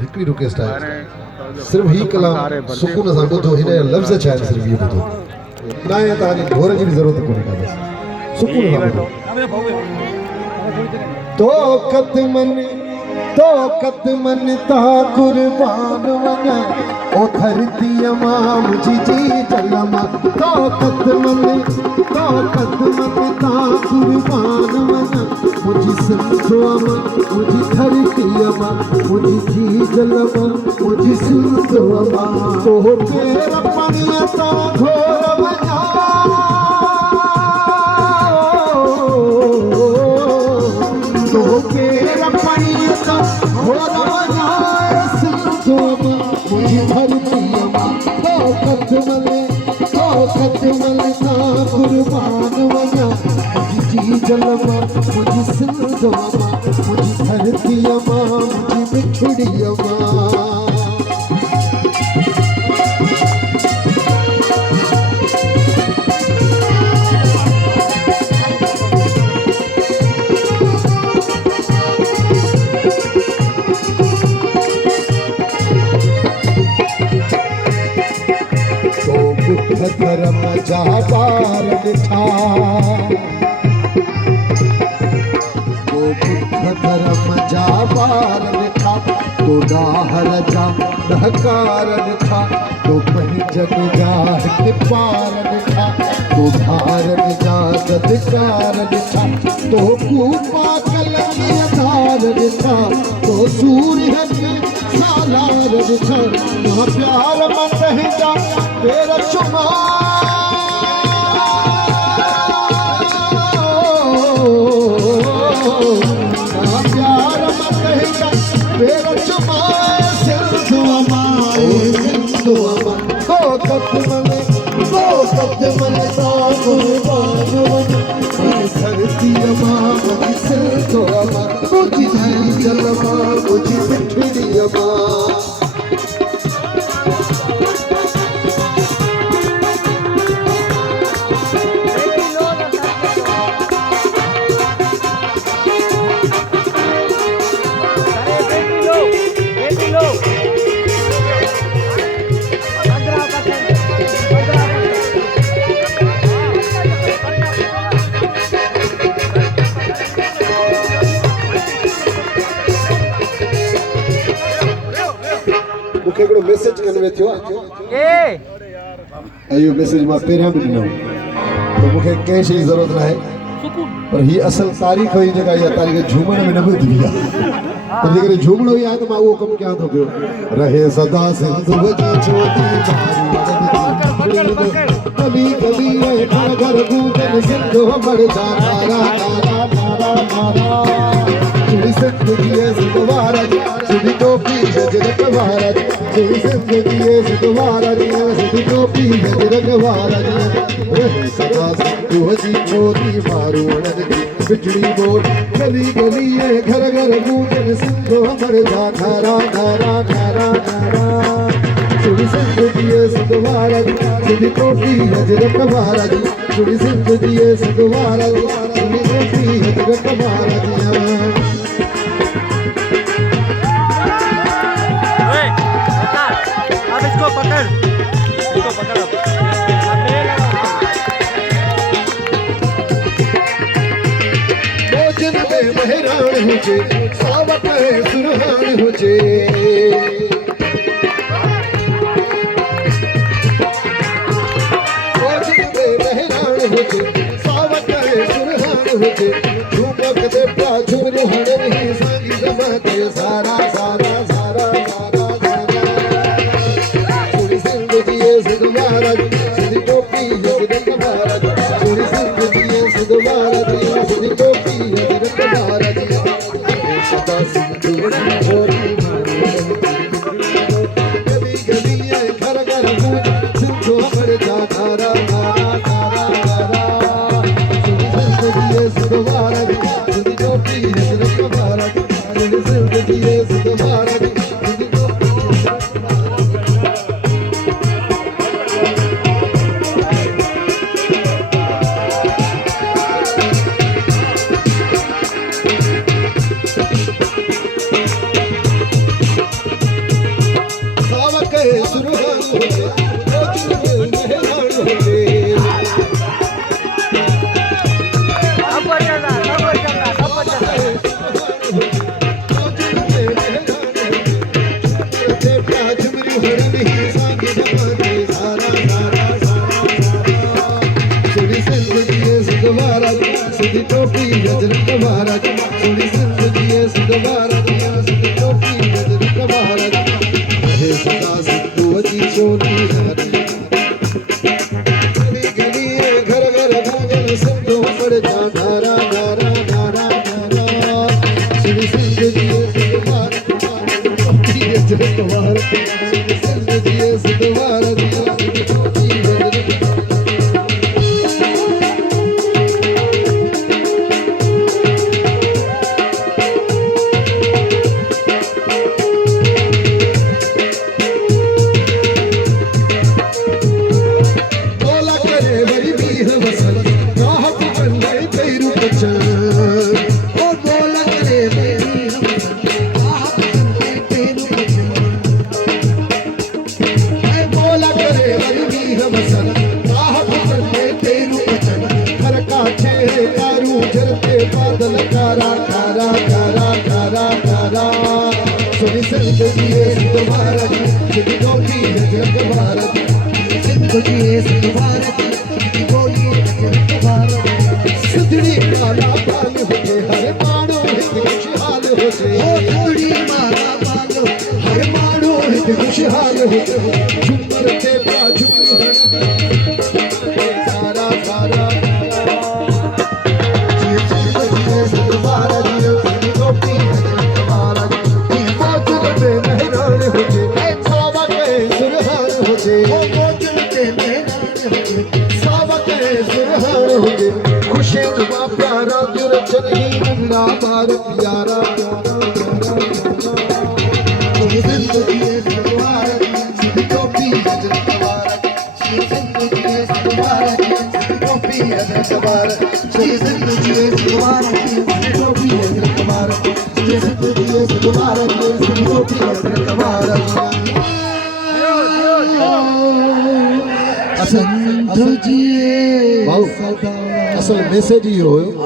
हिकिड़ी रिक्वेस्ट आहे सिर्फ़ ही कलाम सुकून सां ॿुधो हिन जा लफ़्ज़ छा आहिनि सिर्फ़ इहो ॿुधो न आहे तव्हांखे घोर जी बि ज़रूरत कोन्हे का बसि सुकून सां ॿुधो तो कदमन ता कुर्बान वञा ओ धरती मां मुझी जी जलमा तो कदमन ता कुर्बान वञा मुझी सिंधो मां मुझी धरती मां मुझी जी जलमा मुझी सिंधो मां तो तेरा पानी ता घोर वञा तो तेरा पानी ता घोर वञा सिंधो मां मुझी धरती मां तो कदमन ता कुर्बान वञा मुझी जलमा मुझी सिंधो मां मुझी धरती मां मुझी मिठड़ी मां धर्म जा बार ॾिठा तो बुद्ध धर्म जा बार ॾिठा तो ॾाहर जा ॾहकार ॾिठा तो पंहिंजन जा हिकु पार ॾिठा तो भारत जा गदकार ॾिठा तो कूपा कलंगीअ धार ॾिठा तो सूर्य सालार ॾिठा मां प्यार मां पंहिंजा पेर चुमा प्यार मां पंहिंजा पेर चुमा सिंधो मां को कदमन ता कुर्बान वञा धरती मां मुझी सिंधो मां मुझी जल मां मुझी मिठड़ी मां मूंखे हिकिड़ो मैसेज कन्वे थियो आहे इहो मैसेज मां पहिरियां बि ॾिनो त मूंखे कंहिं शइ जी ज़रूरत न आहे पर हीअ असल तारीख़ हुई जेका इहा तारीख़ झूमण में न ॿुधबी आहे पर जेकॾहिं झूमणो ई आहे त मां उहो कमु कयां थो पियो रहे सदा सिंधु जी छोटी गली गली घर घर गूंजन सिंधु मर जा नारा नारा नारा नारा सिंधु जी सिंधु महाराज सिंधी टोपी गजरक महाराज सिंधु जी सिंधु महाराज सिंधी टोपी गजरक महाराज रहे सदा सिंधु जी छोटी मारू बिजली बोल गली गली घर घर गूंजन सिंधु मर जा नारा नारा नारा नारा सिंधु जी सिंधु महाराज सिंधी टोपी गजरक महाराज सिंधु जी सिंधु महाराज सिंधी टोपी गजरक महाराज इसको पकड़ भोजन में मेहरान हुजे सावक सुरहान हुजे भोजन में मेहरान हुजे सावक सुरहान हुजे झूमक दे प्या झुमर हणे नहीं सागी जमाते सारा सारा सारा सारा सिंधु महाराज सिंधी टोपी गजरक महाराज सिंधु जी सिंधु महाराज सिंधी टोपी गजरक महाराज सदा सिंधु गली गली घर घर गूंज सिंधु मर जा नारा नारा नारा नारा सिंधु जी सिंधु महाराज सिंधी टोपी गजरक महाराज सिंधु जी सिंधु महाराज सिंधी टोपी गजरक महाराज सोनी जिंदगी है सदवारा सिंध टोपी गजरक महाराज हे सदा सिंधु अजी चोटी हरी गली गली घर घर भजन सिंधु पड़ जा धारा धारा धारा धारा सोनी जिंदगी है सदवारा टोपी गजरक महाराज सोनी जिंदगी है सदवारा टोपी गजरक असल मैसेज ही हो